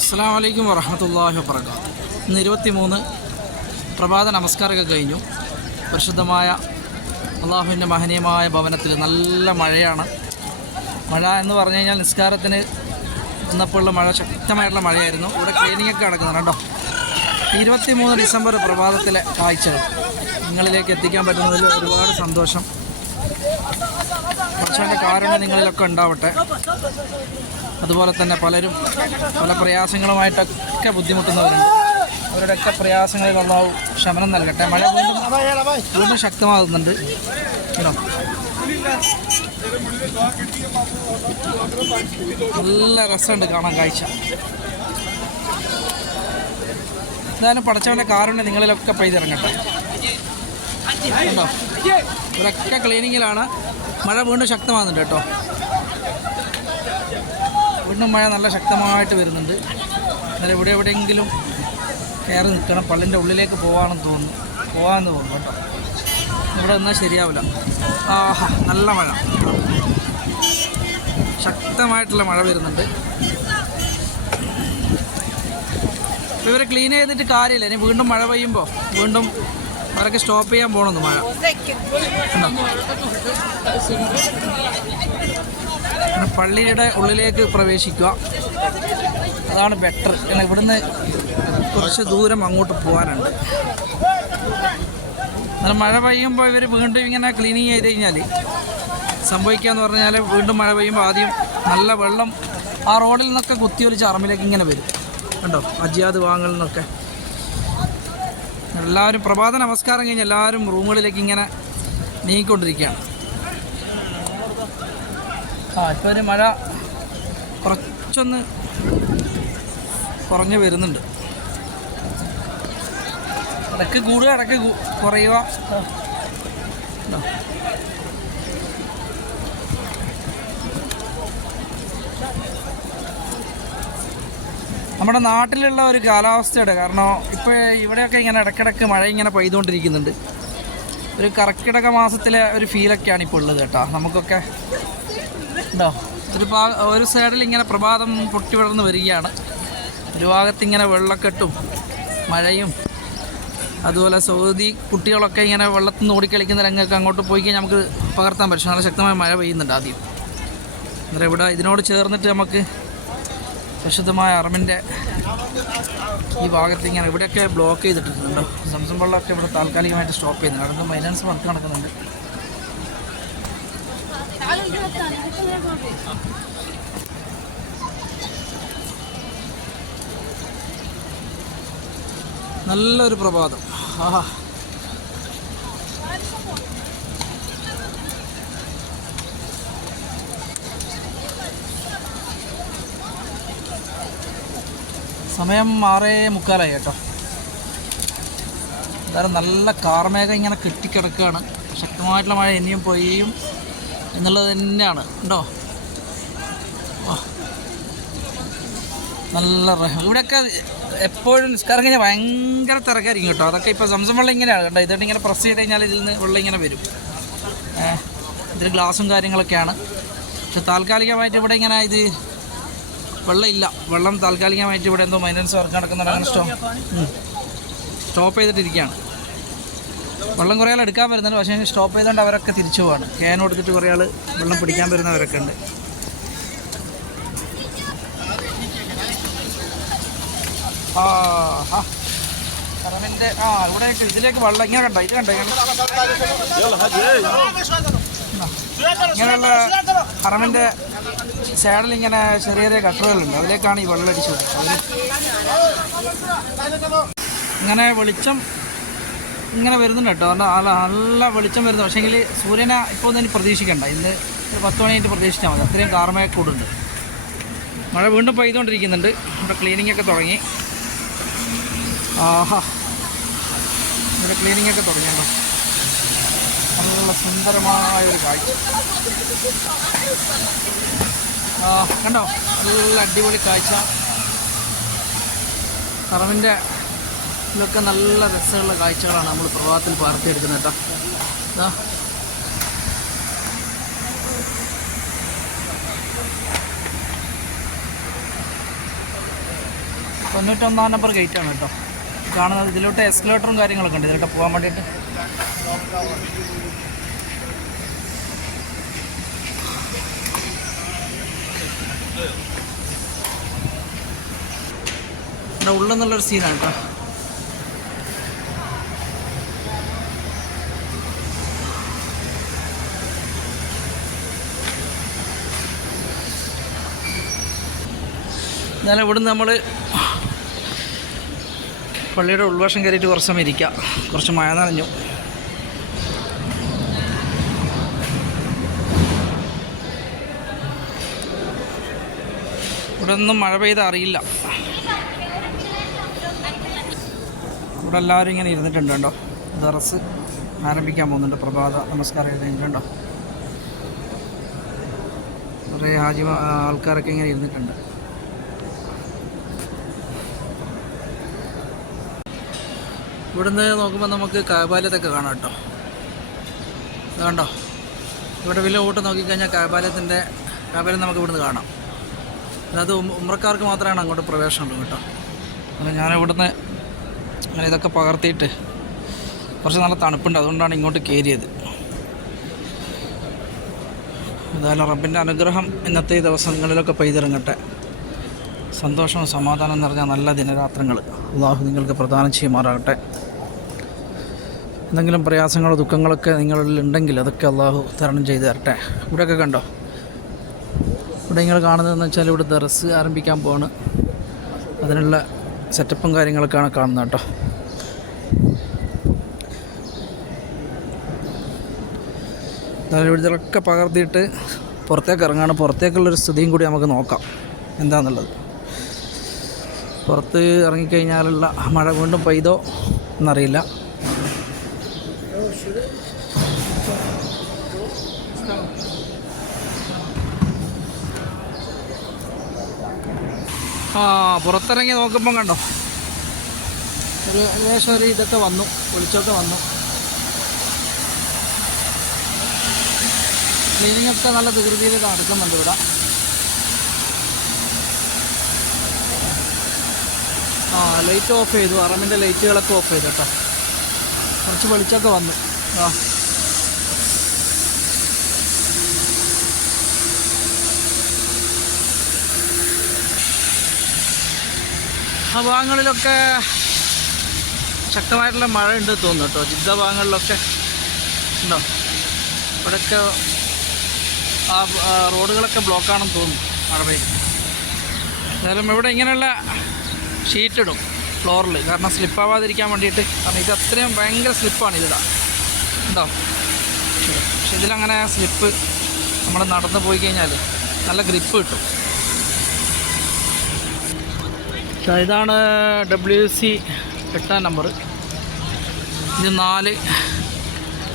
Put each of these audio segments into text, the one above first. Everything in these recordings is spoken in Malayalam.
അസ്സാം വലൈക്കും വറഹമത്തല്ലാഹി വബർക്കാത്തു ഇന്ന് ഇരുപത്തി മൂന്ന് പ്രഭാത നമസ്കാരമൊക്കെ കഴിഞ്ഞു. പരിശുദ്ധമായ അള്ളാഹുവിന്റെ മഹനീയമായ ഭവനത്തിൽ നല്ല മഴയാണ്. മഴ എന്ന് പറഞ്ഞു കഴിഞ്ഞാൽ നിസ്കാരത്തിന് വന്നപ്പോഴുള്ള മഴ ശക്തമായിട്ടുള്ള മഴയായിരുന്നു. ഇവിടെ ക്ലീനിങ് ഒക്കെ നടക്കുന്നുണ്ട് കേട്ടോ. ഇരുപത്തി മൂന്ന് ഡിസംബർ പ്രഭാതത്തിലെ കാഴ്ചകൾ. നിങ്ങളിലേക്ക് എത്തിക്കാൻ പറ്റുന്നതിൽ ഒരുപാട് സന്തോഷം. കുറച്ചുകൊണ്ട് കാരണം നിങ്ങളിലൊക്കെ ഉണ്ടാവട്ടെ. അതുപോലെ തന്നെ പലരും പല പ്രയാസങ്ങളുമായിട്ടൊക്കെ ബുദ്ധിമുട്ടുന്നവരുണ്ട്. അവരുടെയൊക്കെ പ്രയാസങ്ങളിൽ അള്ളാഹു ശമനം നൽകട്ടെ. മഴ വീണ്ടും ശക്തമാകുന്നുണ്ട്. നല്ല രസമുണ്ട് കാണാൻ കാഴ്ച. എന്തായാലും പടച്ചവന്റെ കാറുണ്ട് നിങ്ങളിലൊക്കെ പെയ്തിറങ്ങട്ടെ. കണ്ടോ ഇവരൊക്കെ ക്ലീനിങ്ങിലാണ് മഴ വീണ്ടും ശക്തമാകുന്നുണ്ട് കേട്ടോ. വീണ്ടും മഴ നല്ല ശക്തമായിട്ട് വരുന്നുണ്ട്. എന്നാലും ഇവിടെ എവിടെയെങ്കിലും കയറി നിൽക്കണം. പള്ളിന്റെ ഉള്ളിലേക്ക് പോകാമെന്ന് തോന്നുന്നു. പോകാമെന്ന് തോന്നുന്നു കേട്ടോ. ഇവിടെ നിന്നാൽ ശരിയാവില്ല. ആഹാ നല്ല മഴ. ശക്തമായിട്ടുള്ള മഴ വരുന്നുണ്ട്. ഇവർ ക്ലീൻ ചെയ്തിട്ട് കാര്യമില്ല. ഇനി വീണ്ടും മഴ പെയ്യുമ്പോൾ വീണ്ടും അവരൊക്കെ സ്റ്റോപ്പ് ചെയ്യാൻ പോകണമെന്ന് മഴ. പള്ളിയുടെ ഉള്ളിലേക്ക് പ്രവേശിക്കുക. അതാണ് ബെറ്റർ അല്ല ഇവിടുന്ന് കുറച്ച് ദൂരം അങ്ങോട്ട് പോകാനുണ്ട്. എന്നാൽ മഴ പെയ്യുമ്പോൾ ഇവർ വീണ്ടും ഇങ്ങനെ ക്ലീനിങ് ചെയ്ത് കഴിഞ്ഞാൽ സംഭവിക്കാന്ന് പറഞ്ഞാൽ വീണ്ടും മഴ പെയ്യുമ്പോൾ ആദ്യം നല്ല വെള്ളം ആ റോഡിൽ നിന്നൊക്കെ കുത്തിയൊലിച്ച് അറമ്പിലേക്ക് ഇങ്ങനെ വരും. കണ്ടോ? അജിയാദ് വാങ്ങൽ നിന്നൊക്കെ. എല്ലാവരും പ്രഭാത നമസ്കാരം കഴിഞ്ഞ് എല്ലാവരും റൂമുകളിലേക്ക് ഇങ്ങനെ നീങ്ങിക്കൊണ്ടിരിക്കുകയാണ്. ആ ഇപ്പോൾ ഒരു മഴ കുറച്ചൊന്ന് കുറഞ്ഞ് വരുന്നുണ്ട്. ഇടയ്ക്ക് കൂടുക ഇടയ്ക്ക് കുറയുക. നമ്മുടെ നാട്ടിലുള്ള ഒരു കാലാവസ്ഥയുടെ കാരണം ഇപ്പോൾ ഇവിടെയൊക്കെ ഇങ്ങനെ ഇടയ്ക്കിടയ്ക്ക് മഴ ഇങ്ങനെ പെയ്തുകൊണ്ടിരിക്കുന്നുണ്ട്. ഒരു കർക്കിടക മാസത്തിലെ ഒരു ഫീലൊക്കെയാണ് ഇപ്പോൾ ഉള്ളത് കേട്ടോ. നമുക്കൊക്കെ ഉണ്ടോ ഒരു ഒരു സൈഡിൽ ഇങ്ങനെ പ്രഭാതം പൊട്ടി വളർന്ന് വരികയാണ്. ഒരു ഭാഗത്ത് ഇങ്ങനെ വെള്ളക്കെട്ടും മഴയും അതുപോലെ സൗദി കുട്ടികളൊക്കെ ഇങ്ങനെ വെള്ളത്തിൽ നിന്ന് ഓടിക്കളിക്കുന്ന രംഗമൊക്കെ അങ്ങോട്ട് പോയി കഴിഞ്ഞാൽ നമുക്ക് പകർത്താൻ പറ്റും. നല്ല ശക്തമായ മഴ പെയ്യുന്നുണ്ട് ആദ്യം. അന്നേരം ഇവിടെ ഇതിനോട് ചേർന്നിട്ട് നമുക്ക് വിശുദ്ധമായ അറമിന്റെ ഈ ഭാഗത്ത് ഇങ്ങനെ ഇവിടെയൊക്കെ ബ്ലോക്ക് ചെയ്തിട്ടുണ്ടോ സംസം വെള്ളമൊക്കെ ഇവിടെ താൽക്കാലികമായിട്ട് സ്റ്റോപ്പ് ചെയ്യുന്നുണ്ട്. അവിടെ മൈനൻസ് വർക്ക് നടക്കുന്നുണ്ട് നല്ലൊരു പ്രഭാതം. ആഹാ. സമയം ആറേ മുക്കാലായി കേട്ടോ. എന്തായാലും നല്ല കാർമേഘം ഇങ്ങനെ കെട്ടിക്കിടക്കുകയാണ്. ശക്തമായിട്ടുള്ള മഴ ഇനിയും പെയ്യും. എന്നുള്ളത് തന്നെയാണ്. ഓ. നല്ല ഇവിടെയൊക്കെ എപ്പോഴും നിസ്കാരം കഴിഞ്ഞാൽ ഭയങ്കര തിരക്കായിരിക്കും കേട്ടോ. അതൊക്കെ ഇപ്പോൾ സംസം വെള്ളം ഇങ്ങനെയാണ്. കേട്ടോ ഇതുകൊണ്ട് ഇങ്ങനെ പ്രസ് ചെയ്ത് കഴിഞ്ഞാൽ ഇതിൽ നിന്ന് വെള്ളം ഇങ്ങനെ വരും. ഇതിന് ഗ്ലാസും കാര്യങ്ങളൊക്കെയാണ്. പക്ഷെ താൽക്കാലികമായിട്ട് ഇവിടെ ഇങ്ങനെ ഇത് വെള്ളം ഇല്ല വെള്ളം താൽക്കാലികമായിട്ട് ഇവിടെ എന്തോ മൈനൻസ് വർക്ക് നടക്കുന്നുണ്ട് അങ്ങനെ സ്റ്റോ സ്റ്റോപ്പ് ചെയ്തിട്ടിരിക്കുകയാണ്. വെള്ളം കുറേ ആൾ എടുക്കാൻ വരുന്നുണ്ട്. പക്ഷേ സ്റ്റോപ്പ് ചെയ്തുകൊണ്ട് അവരൊക്കെ തിരിച്ചു പോവാണ്. ക്യാൻ കൊടുത്തിട്ട് കുറേ ആൾ വെള്ളം പിടിക്കാൻ വരുന്നവരൊക്കെ ഉണ്ട്. ആ ആ ഇവിടെ ഇതിലേക്ക് വെള്ളം ഇങ്ങനെ കണ്ടോ? ഇത് കണ്ടോ? ഇങ്ങനെ ഇങ്ങനെയുള്ള ഹറമിന്റെ സൈഡിൽ ഇങ്ങനെ ചെറിയ ചെറിയ കട്ടറുകളുണ്ട് അതിലേക്കാണ് ഈ വെള്ളം അടിച്ചത് ഇങ്ങനെ വെളിച്ചം ഇങ്ങനെ വരുന്നുണ്ട് കേട്ടോ. നല്ല നല്ല വെളിച്ചം വരുന്നു പക്ഷേങ്കിൽ സൂര്യനെ ഇപ്പോൾ ഒന്നും ഇനി പ്രതീക്ഷിക്കണ്ട. ഇന്ന് ഒരു പത്ത് മണിയായിട്ട് പ്രതീക്ഷിച്ചാൽ മതി. അത്രയും കൂടുണ്ട്. മഴ വീണ്ടും പെയ്തുകൊണ്ടിരിക്കുന്നുണ്ട് ഇവിടെ ക്ലീനിങ് ഒക്കെ തുടങ്ങി. ആഹാ. ഇവിടെ ക്ലീനിങ് ഒക്കെ തുടങ്ങിയല്ലോ നല്ല സുന്ദരമായ ഒരു കാഴ്ച. കണ്ടോ? നല്ല അടിപൊളി കാഴ്ച. പറമ്പിന്റെ ഇതിലൊക്കെ നല്ല രസമുള്ള കാഴ്ചകളാണ് നമ്മൾ പ്രഭാതത്തിൽ പാർത്തിയെടുക്കുന്നത് കേട്ടോ. തൊണ്ണൂറ്റൊന്നാം നമ്പർ ഗേറ്റാണ് കേട്ടോ. കാണുന്നത് ഇതിലോട്ട് എസ്കലേറ്ററും കാര്യങ്ങളൊക്കെ ഉണ്ട്. ഇതിലോട്ട് പോകാൻ വേണ്ടിയിട്ട്. നിന്നുള്ളൊരു സീനാണ് കേട്ടോ. എന്നാലും ഇവിടുന്ന് നമ്മൾ പള്ളിയുടെ ഉൾവശം കയറിയിട്ട് കുറച്ച് സമയം ഇരിക്കാം. കുറച്ച് മഴ നനഞ്ഞു. ഇവിടെ ഒന്നും മഴ പെയ്ത അറിയില്ല. ഇവിടെ എല്ലാവരും ഇങ്ങനെ ഇരുന്നിട്ടുണ്ട് കേട്ടോ ദറസ് ആരംഭിക്കാൻ പോകുന്നുണ്ട്. പ്രഭാത നമസ്കാരം എഴുതിയിട്ടുണ്ടോ കുറേ ഹാജി ആൾക്കാരൊക്കെ ഇങ്ങനെ ഇരുന്നിട്ടുണ്ട്. ഇവിടുന്ന് നോക്കുമ്പോൾ നമുക്ക് കാബാലത്തൊക്കെ കാണാം കേട്ടോ. കണ്ടോ? ഇവിടെ വലിയ ഓട്ട് നോക്കിക്കഴിഞ്ഞാൽ കാബാലത്തിന്റെ കാബാലം നമുക്ക് ഇവിടുന്ന് കാണാം. അത് ഉമ്രക്കാർക്ക് മാത്രമാണ് അങ്ങോട്ട് പ്രവേശനമുള്ളൂ കേട്ടോ. അപ്പോൾ ഞാൻ ഇവിടുന്ന് അങ്ങനെ ഇതൊക്കെ പകർത്തിയിട്ട് കുറച്ച് നല്ല തണുപ്പുണ്ട് അതുകൊണ്ടാണ് ഇങ്ങോട്ട് കയറിയത്. എന്തായാലും റബ്ബിന്റെ അനുഗ്രഹം ഇന്നത്തെ ദിവസങ്ങളിലൊക്കെ പെയ്തിറങ്ങട്ടെ. സന്തോഷവും സമാധാനം നിറഞ്ഞ നല്ല ദിനരാത്രങ്ങൾ. അള്ളാഹു നിങ്ങൾക്ക് പ്രദാനം ചെയ്യുമാറാകട്ടെ. എന്തെങ്കിലും പ്രയാസങ്ങളോ ദുഃഖങ്ങളൊക്കെ നിങ്ങളിൽ ഉണ്ടെങ്കിൽ അതൊക്കെ അള്ളാഹു തരണം ചെയ്ത് തരട്ടെ. ഇവിടെയൊക്കെ കണ്ടോ? ഇവിടെ നിങ്ങൾ കാണുന്നതെന്ന് വെച്ചാൽ ഇവിടെ ദറസ് ആരംഭിക്കാൻ പോവാണ്. അതിനുള്ള സെറ്റപ്പും കാര്യങ്ങളൊക്കെയാണ് കാണുന്നത് കേട്ടോ. എന്നാലും ഇവിടുത്തെ പകർത്തിയിട്ട് പുറത്തേക്ക് ഇറങ്ങാണ്. പുറത്തേക്കുള്ളൊരു സ്ഥിതിയും കൂടി നമുക്ക് നോക്കാം. എന്താണെന്നുള്ളത് പുറത്ത് ഇറങ്ങിക്കഴിഞ്ഞാലുള്ള മഴ വീണ്ടും പെയ്തോ എന്നറിയില്ല. ആ പുറത്തിറങ്ങി നോക്കുമ്പം കണ്ടോ? ഒരു ഏകദേശം ഒരു ഇതൊക്കെ വന്നു വെളിച്ചമൊക്കെ വന്നു. ക്ലീനിങ് ഒക്കെ നല്ല ധൃതിയിൽ നടക്കുന്നുണ്ട് ഇവിടെ. ആ ലൈറ്റ് ഓഫ് ചെയ്തു. അറമിന്റെ ലൈറ്റുകളൊക്കെ ഓഫ് ചെയ്തു കേട്ടോ. കുറച്ച് വെളിച്ചമൊക്കെ വന്നു. ആ. ആ ഭാഗങ്ങളിലൊക്കെ ശക്തമായിട്ടുള്ള മഴ ഉണ്ട് തോന്നുന്നു കേട്ടോ. ജിദ്ദ ഭാഗങ്ങളിലൊക്കെ ഉണ്ടോ? ഇവിടെയൊക്കെ ആ റോഡുകളൊക്കെ ബ്ലോക്കാണെന്ന് തോന്നുന്നു മഴ പെയ്യും എന്തായാലും ഇവിടെ ഇങ്ങനെയുള്ള ഷീറ്റ് ഇടും ഫ്ലോറിൽ. കാരണം സ്ലിപ്പാവാതിരിക്കാൻ വേണ്ടിയിട്ട്. കാരണം ഇത് അത്രയും ഭയങ്കര സ്ലിപ്പാണ് ഇതിടാ ഉണ്ടോ പക്ഷെ ഇതിലങ്ങനെ സ്ലിപ്പ് നമ്മൾ നടന്ന് പോയി കഴിഞ്ഞാൽ നല്ല ഗ്രിപ്പ് കിട്ടും. ഇതാണ് ഡബ്ല്യു സി എട്ടാം നമ്പർ ഇത് നാല്.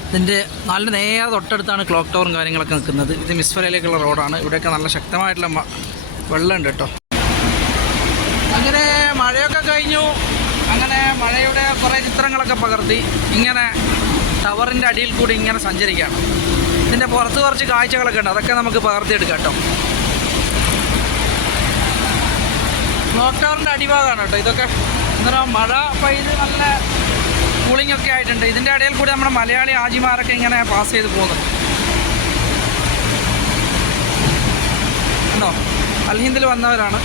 ഇതിന്റെ നാലിന് നേരെ തൊട്ടടുത്താണ് ക്ലോക്ക് ടവറും കാര്യങ്ങളൊക്കെ നിൽക്കുന്നത്. ഇത് മിസ്ഫലയിലേക്കുള്ള റോഡാണ് ഇവിടെയൊക്കെ നല്ല ശക്തമായിട്ടുള്ള വെള്ളമുണ്ട് കേട്ടോ. അങ്ങനെ മഴയൊക്കെ കഴിഞ്ഞു. അങ്ങനെ മഴയുടെ കുറേ ചിത്രങ്ങളൊക്കെ പകർത്തി ഇങ്ങനെ ടവറിന്റെ അടിയിൽ കൂടി ഇങ്ങനെ സഞ്ചരിക്കുകയാണ്. ഇതിന്റെ പുറത്ത് കുറച്ച് കാഴ്ചകളൊക്കെ ഉണ്ട്. അതൊക്കെ നമുക്ക് പകർത്തിയെടുക്കാം കേട്ടോ. ക്ലോക്ക് ടവറിന്റെ അടിഭാഗമാണ് കേട്ടോ ഇതൊക്കെ. എന്താ മഴ പെയ്ത് നല്ല കൂളിംഗ് ഒക്കെ ആയിട്ടുണ്ട്. ഇതിന്റെ ഇടയിൽ കൂടി നമ്മുടെ മലയാളി ആജിമാരൊക്കെ ഇങ്ങനെ പാസ് ചെയ്ത് പോകുന്നുണ്ട് ഉണ്ടോ? അൽഹിന്ദിൽ വന്നവരാണ്.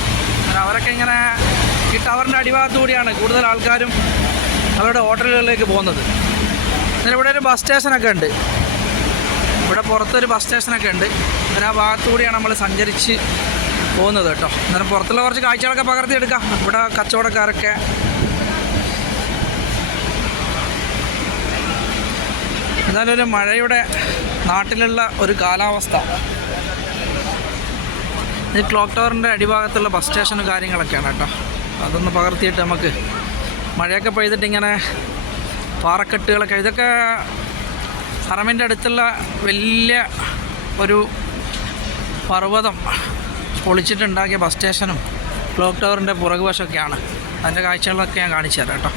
അവരൊക്കെ ഇങ്ങനെ ഈ ടവറിന്റെ അടിഭാഗത്തുകൂടിയാണ് കൂടുതൽ ആൾക്കാരും അവരുടെ ഹോട്ടലുകളിലേക്ക് പോകുന്നത്. എന്നാൽ ഇവിടെ ഒരു ബസ് സ്റ്റേഷനൊക്കെ ഉണ്ട്. ഇവിടെ പുറത്തൊരു ബസ് സ്റ്റേഷനൊക്കെ ഉണ്ട്. അങ്ങനെ ആ ഭാഗത്തുകൂടിയാണ് നമ്മൾ സഞ്ചരിച്ച് പോകുന്നത് കേട്ടോ. അന്നേരം പുറത്തുള്ള കുറച്ച് കാഴ്ചകളൊക്കെ പകർത്തിയെടുക്കാം ഇവിടെ കച്ചവടക്കാരൊക്കെ. എന്നാലും ഒരു മഴയുടെ നാട്ടിലുള്ള ഒരു കാലാവസ്ഥ. ഈ ക്ലോക്ക് ടവറിന്റെ അടിഭാഗത്തുള്ള ബസ് സ്റ്റേഷനും കാര്യങ്ങളൊക്കെയാണ് കേട്ടോ. അതൊന്ന് പകർത്തിയിട്ട് നമുക്ക് മഴയൊക്കെ പെയ്തിട്ട് ഇങ്ങനെ പാറക്കെട്ടുകളൊക്കെ ഇതൊക്കെ ഹറമിന്റെ അടുത്തുള്ള വലിയ ഒരു പർവതം പൊളിച്ചിട്ടുണ്ടാക്കിയ ബസ് സ്റ്റേഷനും ക്ലോക്ക് ടവറിന്റെ പുറകു വശമൊക്കെയാണ്. അതിന്റെ കാഴ്ചകളൊക്കെ ഞാൻ കാണിച്ചു തരാം കേട്ടോ.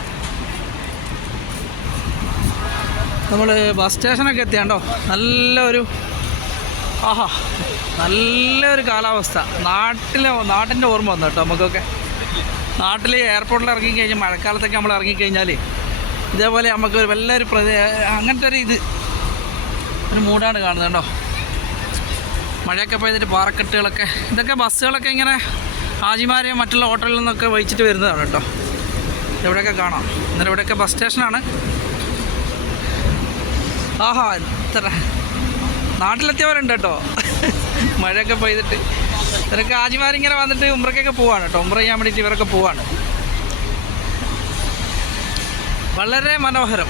നമ്മൾ ബസ് സ്റ്റേഷനൊക്കെ എത്തിയാണ്ടോ? നല്ലൊരു ആഹാ നല്ലൊരു കാലാവസ്ഥ. നാട്ടിലെ നാട്ടിന്റെ ഓർമ്മ വന്നു കേട്ടോ നമുക്കൊക്കെ. നാട്ടിൽ എയർപോർട്ടിൽ ഇറങ്ങിക്കഴിഞ്ഞാൽ മഴക്കാലത്തൊക്കെ നമ്മൾ ഇറങ്ങിക്കഴിഞ്ഞാൽ ഇതേപോലെ നമുക്ക് ഒരു വല്ലൊരു പ്രതി അങ്ങനത്തെ ഒരു ഇത്. ഒരു മൂടാണ് കാണുന്നത് കേട്ടോ. മഴയൊക്കെ പെയ്തിട്ട് പാറക്കെട്ടുകളൊക്കെ ഇതൊക്കെ ബസ്സുകളൊക്കെ ഇങ്ങനെ ഹാജിമാരെയും മറ്റുള്ള ഹോട്ടലിൽ നിന്നൊക്കെ വഹിച്ചിട്ട് വരുന്നതാണ് കേട്ടോ. ഇവിടെയൊക്കെ കാണാം. എന്നാലും ഇവിടെയൊക്കെ ബസ് സ്റ്റേഷനാണ് ആഹാ ഇത്ര നാട്ടിലെത്തിയവരുണ്ട് കേട്ടോ. മഴയൊക്കെ പെയ്തിട്ട്. ഇവരൊക്കെ ആജിമാരിങ്ങനെ വന്നിട്ട് ഉമ്രക്കൊക്കെ പോവാണ് കേട്ടോ. ഉമ്ര ചെയ്യാൻ വേണ്ടിയിട്ട് ഇവരൊക്കെ പോവാണ്. വളരെ മനോഹരം.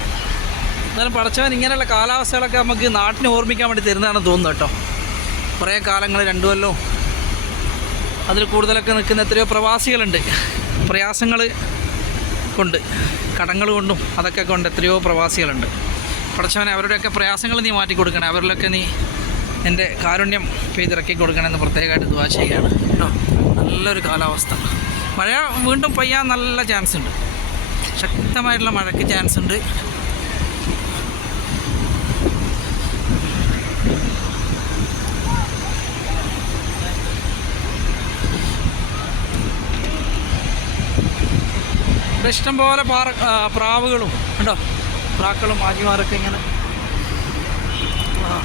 എന്നാലും പടച്ചവൻ ഇങ്ങനെയുള്ള കാലാവസ്ഥകളൊക്കെ നമുക്ക് നാട്ടിനെ ഓർമ്മിക്കാൻ വേണ്ടി തരുന്നതാണെന്ന് തോന്നുന്നു കേട്ടോ. കുറേ കാലങ്ങൾ രണ്ടു കൊല്ലവും അതിൽ കൂടുതലൊക്കെ നിൽക്കുന്ന എത്രയോ പ്രവാസികളുണ്ട്. പ്രയാസങ്ങൾ കൊണ്ട് കടങ്ങൾ കൊണ്ടും അതൊക്കെ കൊണ്ട് എത്രയോ പ്രവാസികളുണ്ട്. പടച്ചവനെ അവരുടെയൊക്കെ പ്രയാസങ്ങൾ നീ മാറ്റി കൊടുക്കണേ അവരിലൊക്കെ നീ എന്റെ കാരുണ്യം പെയ്തിറക്കി കൊടുക്കണമെന്ന് പ്രത്യേകമായിട്ട് ദുവാ ചെയ്യുകയാണ്. കേട്ടോ. നല്ലൊരു കാലാവസ്ഥ. മഴ വീണ്ടും പെയ്യാൻ നല്ല ചാൻസ് ഉണ്ട്. ശക്തമായിട്ടുള്ള മഴയ്ക്ക് ചാൻസ് ഉണ്ട്. ഇഷ്ടം ഇഷ്ടംപോലെ പാറ പ്രാവുകളും ഉണ്ടോ പ്രാക്കളും ആജിമാരൊക്കെ ഇങ്ങനെ ആ.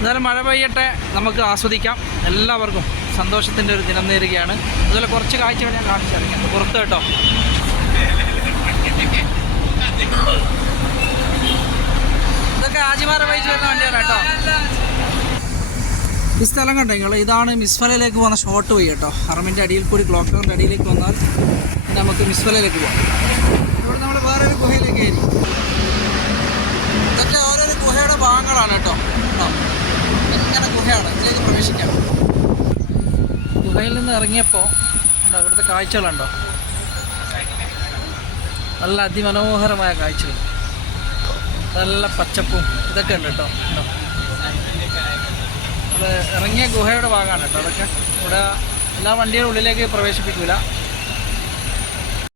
എന്നാലും മഴ പെയ്യട്ടെ നമുക്ക് ആസ്വദിക്കാം. എല്ലാവർക്കും സന്തോഷത്തിന്റെ ഒരു ദിനം നേരുകയാണ്. അതുപോലെ കുറച്ച് കാഴ്ചകൾ ഞാൻ കാണിച്ചറിയാം പുറത്ത് കേട്ടോ. ഇതൊക്കെ ആജിമാരെ വഹിച്ച് വരുന്ന വണ്ടിയാണ് കേട്ടോ. ഈ സ്ഥലം കണ്ടോ നിങ്ങൾ? ഇതാണ് മിസ്ഫലയിലേക്ക് പോകുന്ന ഷോർട്ട് വഴി കേട്ടോ. അറമിന്റെ അടിയിൽ കൂടി ക്ലോക്ക് ടവറിന്റെ അടിയിലേക്ക് വന്നാൽ നമുക്ക് മിസ്ഫലയിലേക്ക് പോകാം. ഇവിടെ നമ്മൾ വേറൊരു ഗുഹയിലേക്ക് ആയിരിക്കും ഇതൊക്കെ ഓരോരോ ഗുഹയുടെ ഭാഗങ്ങളാണ് കേട്ടോ. ഗുഹയാണ് ഇതിലേക്ക് പ്രവേശിക്കാം. ഗുഹയിൽ നിന്ന് ഇറങ്ങിയപ്പോൾ ഉണ്ടോ ഇവിടുത്തെ കാഴ്ചകളുണ്ടോ നല്ല അതിമനോഹരമായ കാഴ്ചകൾ. നല്ല പച്ചപ്പും ഇതൊക്കെ ഉണ്ട് കേട്ടോ ഉണ്ടോ ഇറങ്ങിയ ഗുഹയുടെ ഭാഗമാണ് കേട്ടോ അതൊക്കെ. ഇവിടെ എല്ലാ വണ്ടിയുടെ ഉള്ളിലേക്ക് പ്രവേശിപ്പിക്കില്ല